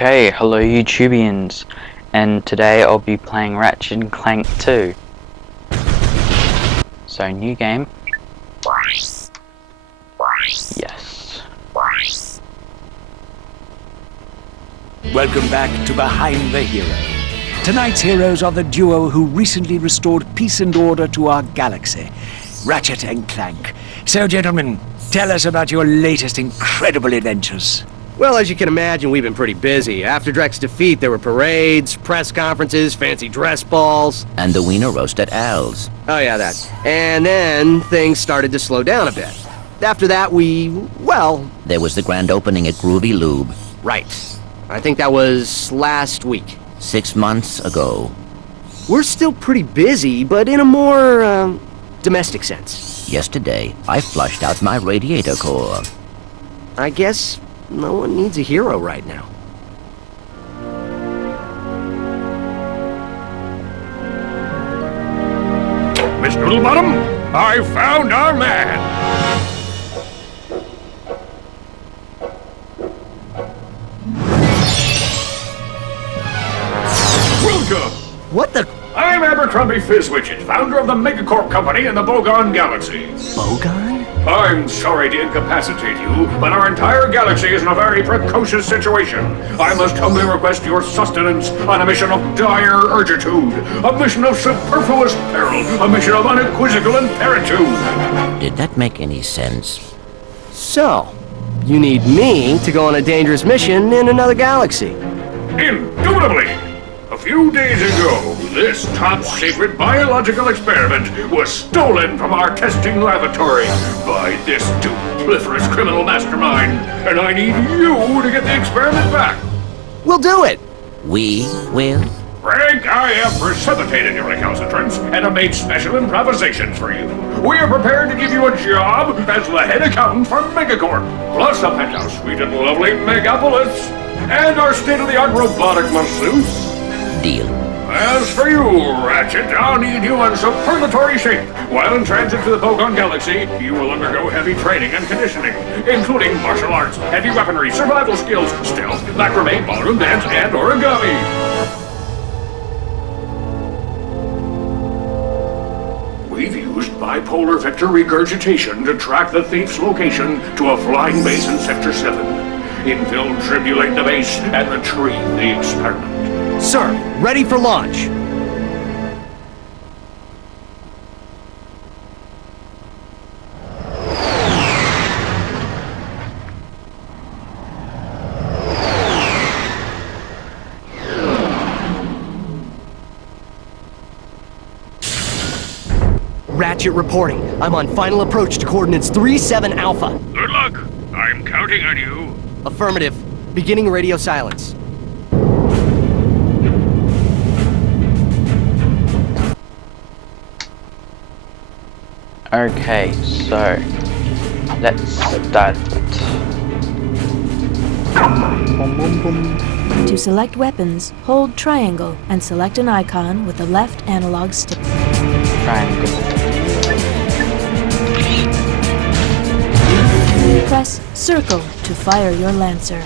Okay, hello YouTubians, and today I'll be playing Ratchet and Clank 2. So, new game. Yes. Welcome back to Behind the Hero. Tonight's heroes are the duo who recently restored peace and order to our galaxy, Ratchet and Clank. So, gentlemen, tell us about your latest incredible adventures. Well, as you can imagine, we've been pretty busy. After Drek's defeat, there were parades, press conferences, fancy dress balls. And the wiener roast at Al's. Oh yeah, that. And then things started to slow down a bit. After that, well... There was the grand opening at Groovy Lube. Right. I think that was last week. 6 months ago. We're still pretty busy, but in a more, domestic sense. Yesterday, I flushed out my radiator core. I guess no one needs a hero right now. Miss Noodlebottom, I found our man! Welcome! What the... I'm Abercrombie Fizzwidget, founder of the Megacorp Company in the Bogon Galaxy. Bogon? I'm sorry to incapacitate you, but our entire galaxy is in a very precocious situation. I must humbly request your sustenance on a mission of dire urgitude, a mission of superfluous peril, a mission of unequivocal imperitude. Did that make any sense? So, you need me to go on a dangerous mission in another galaxy. Indubitably! A few days ago, this top-secret biological experiment was stolen from our testing laboratory by this dupliferous criminal mastermind, and I need you to get the experiment back. We'll do it! We will? Frank, I have precipitated your recalcitrance and have made special improvisations for you. We are prepared to give you a job as the head accountant for Megacorp, plus a penthouse suite in lovely Megapolis, and our state-of-the-art robotic masseuse. Deal. As for you, Ratchet, I'll need you in superlatory shape. While in transit to the Bogon Galaxy, you will undergo heavy training and conditioning, including martial arts, heavy weaponry, survival skills, stealth, macrame, ballroom dance, and origami. We've used bipolar vector regurgitation to track the thief's location to a flying base in Sector 7. Infiltribulate the base and retrieve the experiment. Sir, ready for launch. Ratchet reporting. I'm on final approach to coordinates 3-7 Alpha. Good luck. I'm counting on you. Affirmative. Beginning radio silence. Okay, so let's start. To select weapons, hold triangle and select an icon with the left analog stick. Triangle. Press circle to fire your lancer.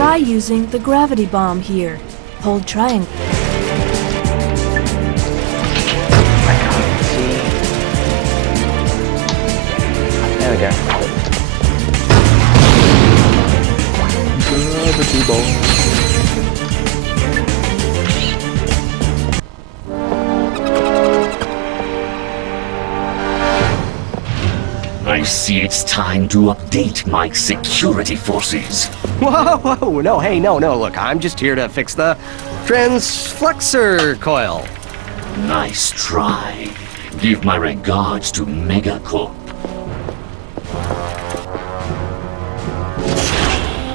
Try using the gravity bomb here. Hold triangle. I can't see. There we go. Gravity bomb. I see it's time to update my security forces. Whoa, whoa, no, hey, no, look, I'm just here to fix the transflexor coil. Nice try. Give my regards to Megacorp.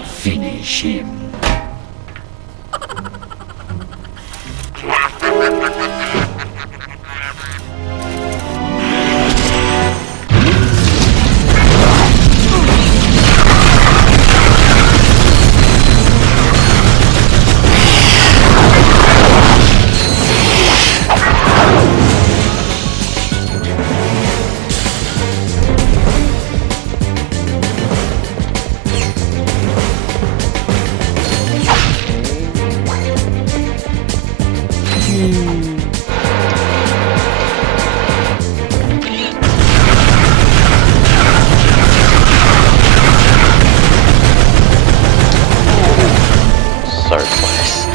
Finish him. So close.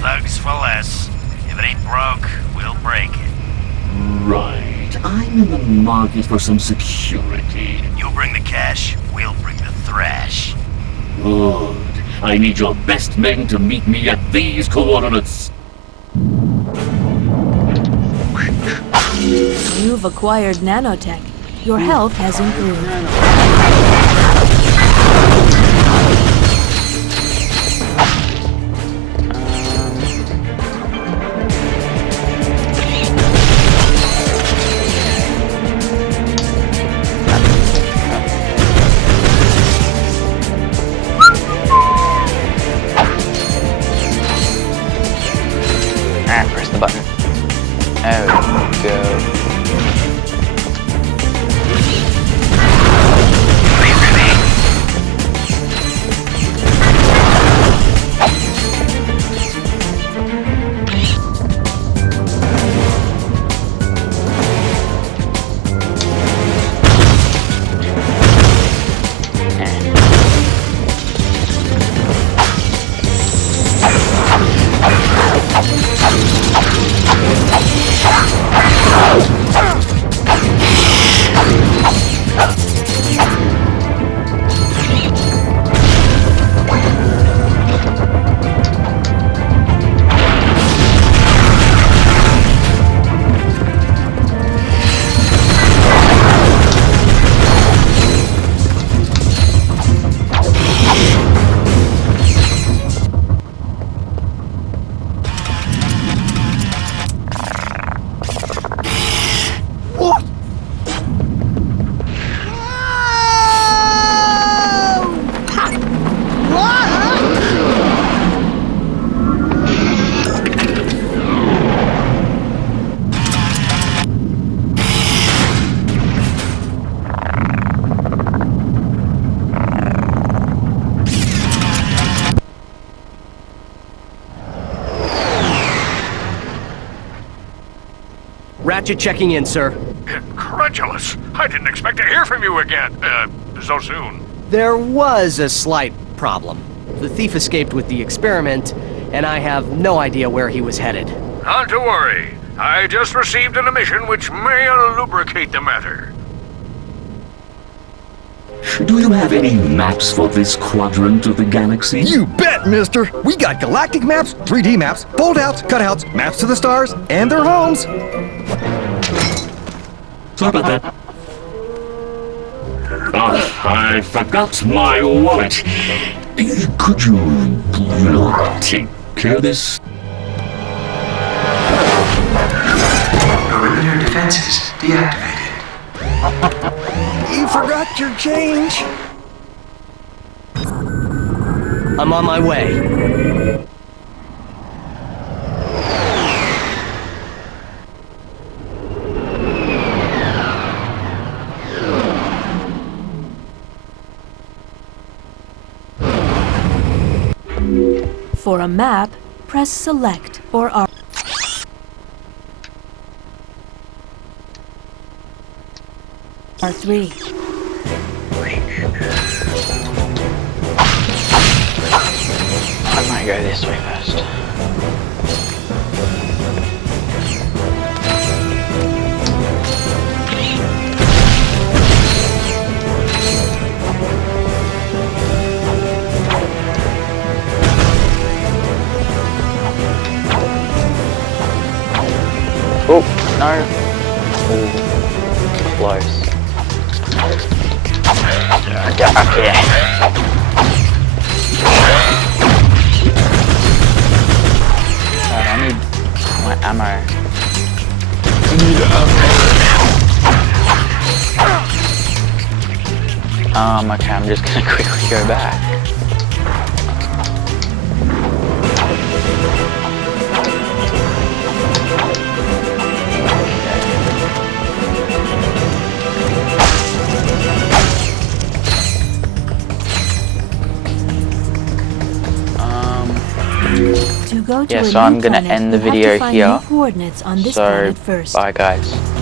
Thugs for less. If it ain't broke, we'll break it. Right. I'm in the market for some security. You bring the cash, we'll bring the thrash. Good. I need your best men to meet me at these coordinates. You've acquired nanotech. Your health has improved. Press the button. There we go. Ratchet checking in, sir. Incredulous. I didn't expect to hear from you again. So soon. There was a slight problem. The thief escaped with the experiment, and I have no idea where he was headed. Not to worry. I just received an emission which may lubricate the matter. Do you have any maps for this quadrant of the galaxy? You bet, mister! We got galactic maps, 3D maps, fold-outs, cutouts, maps to the stars, and their homes! Sorry about that. I forgot my wallet. Could you take care of this? Perimeter defenses deactivated. You forgot your change! I'm on my way. For a map, press Select or R. R3. I might go this way first. Oh, no. Ooh, close. Get up here. God, I need my ammo. Okay, I'm just gonna quickly go back. To go to Yeah, a so new I'm gonna planet, end the you have video to find here. new coordinates on this So, planet first. bye guys.